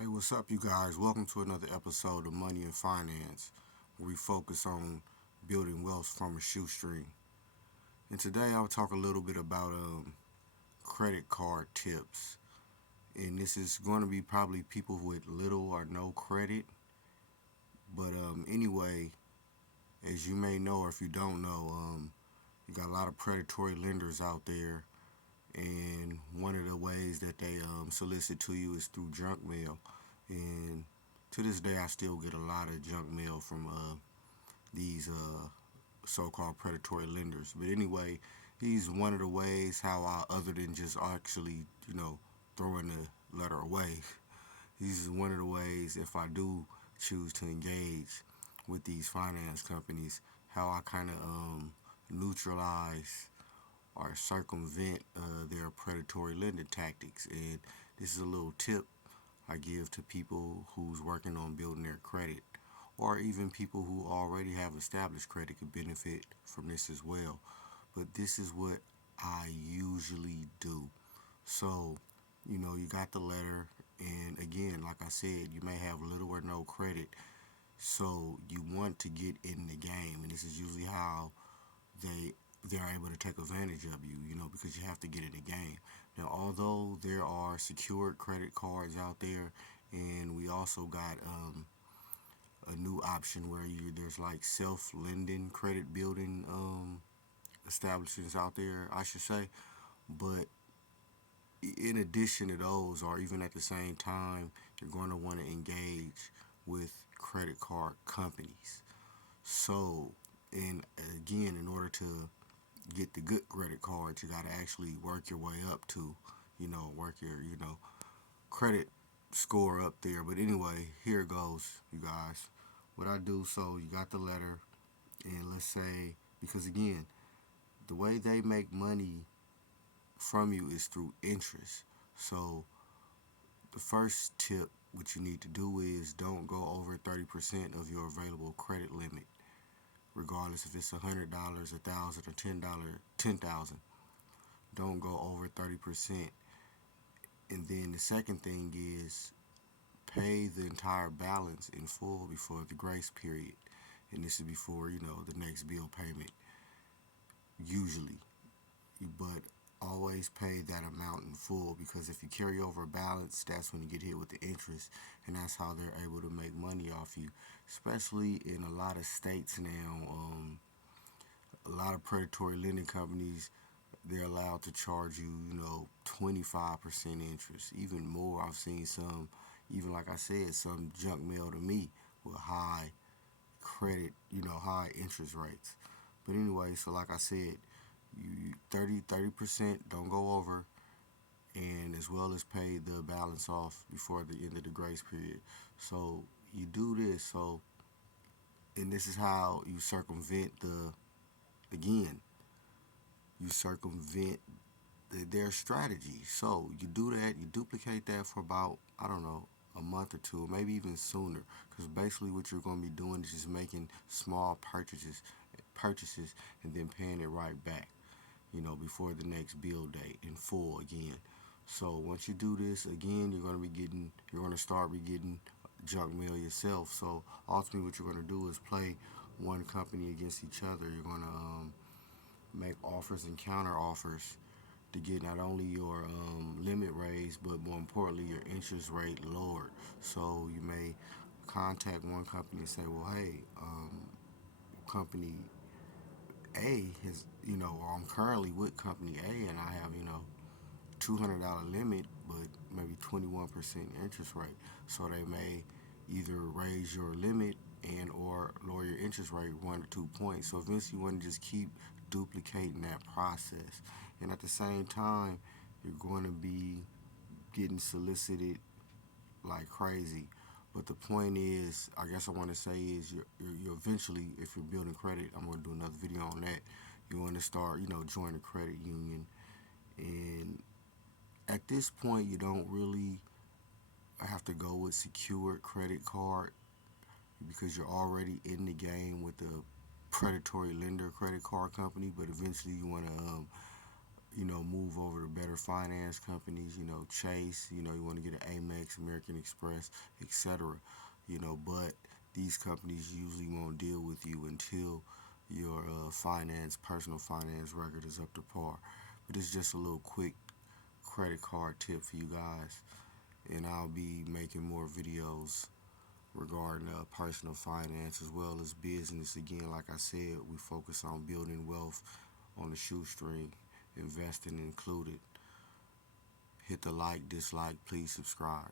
Hey, what's up, you guys? Welcome to another episode of Money and Finance, where we focus on building wealth from a shoestring. And today I'll talk a little bit about credit card tips. And this is going to be probably people with little or no credit. But anyway, as you may know, or if you don't know, you got a lot of predatory lenders out there. And one of the ways that they solicit to you is through junk mail. And to this day, I still get a lot of junk mail from these so-called predatory lenders. But anyway, he's one of the ways how I, other than just actually, throwing the letter away, he's one of the ways if I do choose to engage with these finance companies, how I kind of neutralize or circumvent their predatory lending tactics. And this is a little tip I give to people who's working on building their credit, or even people who already have established credit could benefit from this as well. But this is what I usually do. So, you got the letter, and again, like I said, you may have little or no credit, so you want to get in the game, and this is usually how they they're able to take advantage of you, because you have to get in the game. Now, although there are secured credit cards out there, and we also got a new option where there's like self lending credit building establishments out there, I should say. But in addition to those, or even at the same time, you're going to want to engage with credit card companies. So, and again, in order to get the good credit cards, you got to actually work your way up to, work your, credit score up there. But anyway, here it goes, you guys. What I do, so you got the letter, and let's say, because again, the way they make money from you is through interest. So the first tip, what you need to do is don't go over 30% of your available credit limit, regardless if it's $100, $1,000, or $10, 10,000. Don't go over 30%. And then the second thing is pay the entire balance in full before the grace period. And this is before, the next bill payment, usually. But always pay that amount in full, because if you carry over a balance, that's when you get hit with the interest. And that's how they're able to make money off you, especially in a lot of states now. A lot of predatory lending companies, they're allowed to charge you, 25% interest, even more. I've seen some, even like I said, some junk mail to me with high credit, high interest rates. But anyway, so like I said, you 30% don't go over, and as well as pay the balance off before the end of the grace period. So you do this, so and this is how you circumvent again, you circumvent their strategy. So you do that, you duplicate that for about, I don't know, a month or two, or maybe even sooner. Because basically, what you're going to be doing is just making small purchases, and then paying it right back. Before the next bill date in full again. So once you do this again, you're going to start be getting junk mail yourself. So ultimately, what you're going to do is play one company against each other. You're going to make offers and counter offers to get not only your limit raised, but more importantly, your interest rate lowered. So you may contact one company and say, well, hey, company A has, or I'm currently with company A, and I have, $200 limit, but maybe 21% interest rate. So they may either raise your limit and or lower your interest rate 1 or 2 points. So eventually you want to just keep duplicating that process. And at the same time, you're going to be getting solicited like crazy. But the point is, I guess I want to say is you're eventually, if you're building credit, I'm going to do another video on that. You want to start, join a credit union. And at this point, you don't really have to go with secured credit card, because you're already in the game with the predatory lender credit card company. But eventually, you want to move over to better finance companies, Chase, you want to get an Amex, American Express, etc. But these companies usually won't deal with you until your personal finance record is up to par. But it's just a little quick credit card tip for you guys, and I'll be making more videos regarding personal finance as well as business. Again, like I said, we focus on building wealth on the shoestring, investing included. Hit the like, dislike, please subscribe.